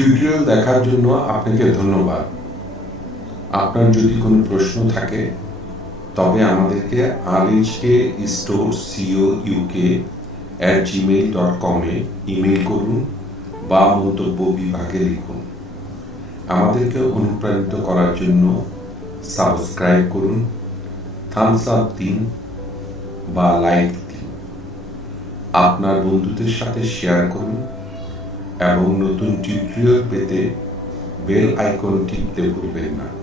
Tutorial দেখার জন্য আপনাকে ধন্যবাদ। আপনার যদি কোনো প্রশ্ন থাকে তবে আমাদেরকে rhkstorecouk@gmail.com এ ইমেইল করুন বা মন্তব্য বিভাগে লিখুন। আমাদেরকে অনুপ্রাণিত করার জন্য সাবস্ক্রাইব করুন, থামস আপ দিন বা লাইক দিন। আপনার বন্ধুদের সাথে শেয়ার করুন এবং নতুন টিউটোরিয়াল পেতে বেল আইকন টিপতে ভুলবেন না।